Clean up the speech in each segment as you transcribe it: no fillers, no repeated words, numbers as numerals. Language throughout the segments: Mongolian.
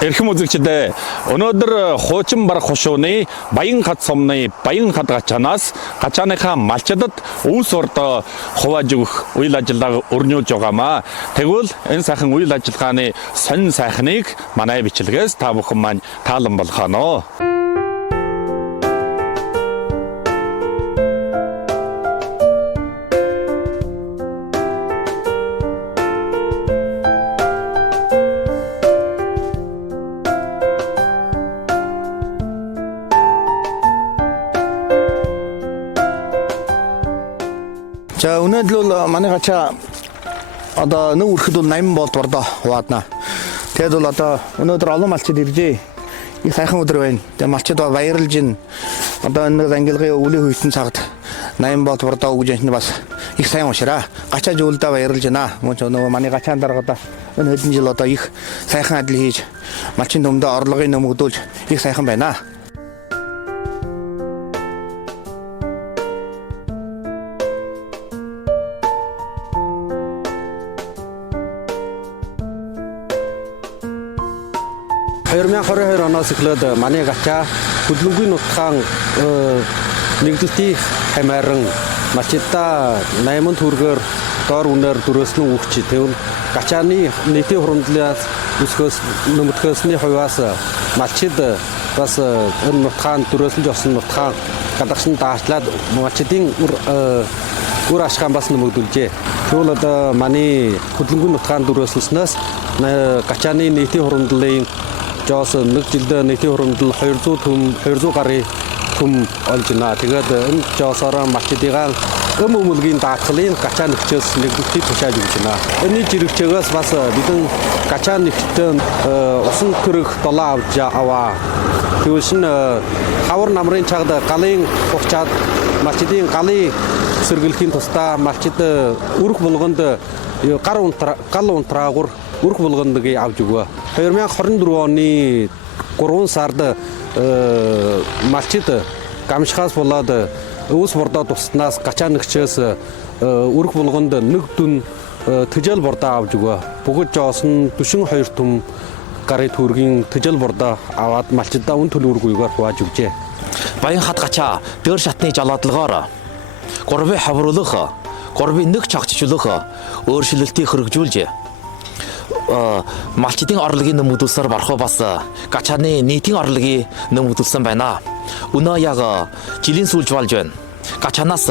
Эрхэм үзэгчдээ өнөөдөр хуучин бар хушууны Баян хад сумны Баян хад гачаанаас гачааныхаа малчдад үүс урд хувааж өгөх үйл ажиллагааг өрнүүлж байгаамаа. Тэгвэл энэ сайхан үйл ажиллагааны сонин сайхныг манай бичлэгээс та бүхэн маань таалан болгоно. За өнөөдөр бол манай гачаа одоо нэг үрхэд бол 80 болд бордоо хуваадна. Тэгэд бол одоо өнөөдөр олон малчид иржээ. Их сайхан өдөр байна. Тэгээ малчид баярлж байна. Одоо энэ ангилгын өвлийн хүйтэн цагт 80 болд бордоо өгж яхад бас их сайн уушраа. Гачаа жуулдаа баярлж байна. Мөн ч нөгөө манай гачаан дарга одоо энэ хэдэн жил одоо их сайхан адил хийж малчин төмдөө орлогыг нэмэгдүүлж их сайхан байна. оноос эхлээд манай гачаа хөдөлгөөний нутгаан нэгдэлтийн хамааран малчидаа 80 төгрөгөөр доор үнээр дөрөөслөн өгч тэгвэл гачааны нийтийн хуримтлалаас өсгөөс нэмэгдэхөөсний хувьас малчид бас энэ нутгаан дөрөөслөж осон нутгаан гадагшин даашлаад малчидын үр ашгаан бас нэмэгдүүлжээ. Тэгвэл одоо манай хөдөлгөөний нутгаан дөрөөслснөөс гачааны нийтийн хуримтлалын жоос нэг жилдээ нийтийн хуримтлал 200 гаруй төм олж байна. Тэгээд энэ жоосоор малчдын өмөлгийн даатгалын гачаа нэгчээс нэгдэлтийг тушааж өгч байна. Энэ жирэгчээс бас бидэн гачаа нэгтэн усан төрөх долоо авч аваа. Тэгвэл хавар намрын чагд галын хугацаад малчдын галын сэргэлхийн тусдаа малчд өрх булганд гал унтраагур өрх булгандыг авч өгөө. 2024 оны 3 сард малчид гамшихаас болоод өвс бордоо туснаас гачаа нэгчээс өрх булганд нэг дүн тэжээл бордоо авч өгөө. Бүгд жоос нь 42 төм гарын төгрөгийн тэжээл бордоо аваад малчидаа үн төлөвөргүйгээр хувааж өгчээ. Баян хад гачаа дөр шатны жалаадлогоор гурвын хавруулах, гурвын нэг чагчжуулах өөрчлөлтийг хэрэгжүүлжээ. Малчдын орлогын нэмэгдүүлсээр барах бас гачааны нийтийн орлогыг нэмэгдүүлсэн байна. Өнөө яг жилийн сүүлж болж байна. Гачаанаас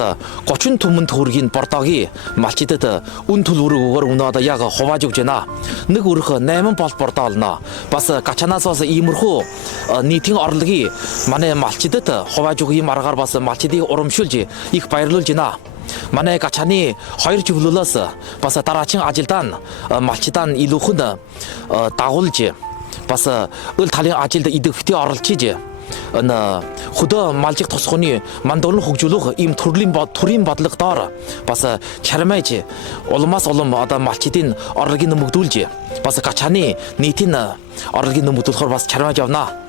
30 түмэн төгрөгийн бордоогийн малчидад үн төлбөрөөр өнөөдөр яг хувааж өгч байна. Нэг өрх 8 болт бордоо олно. Бас гачаанаас бас иймэрхүү нийтийн орлогыг манай малчидад хувааж өгөх юм аргаар бас малчдыг урамшуулж их баярлуулж байна. Манай гачааны 2 чиглэлээс бас дараагийн ажилдаа малчдаа илүүхэн дагуулж бас өл талын ажилд идэвхтэй оролцож энэ хөдөө малжих тусганы мандуулан хөгжүүлэх ийм төрлийн бодлогоор бас чармайж улмаас улам одоо малчдын орлогыг нэмэгдүүлж бас гачааны нийтийн орлогыг нэмэгдүүлэхээр бас чармайж явна.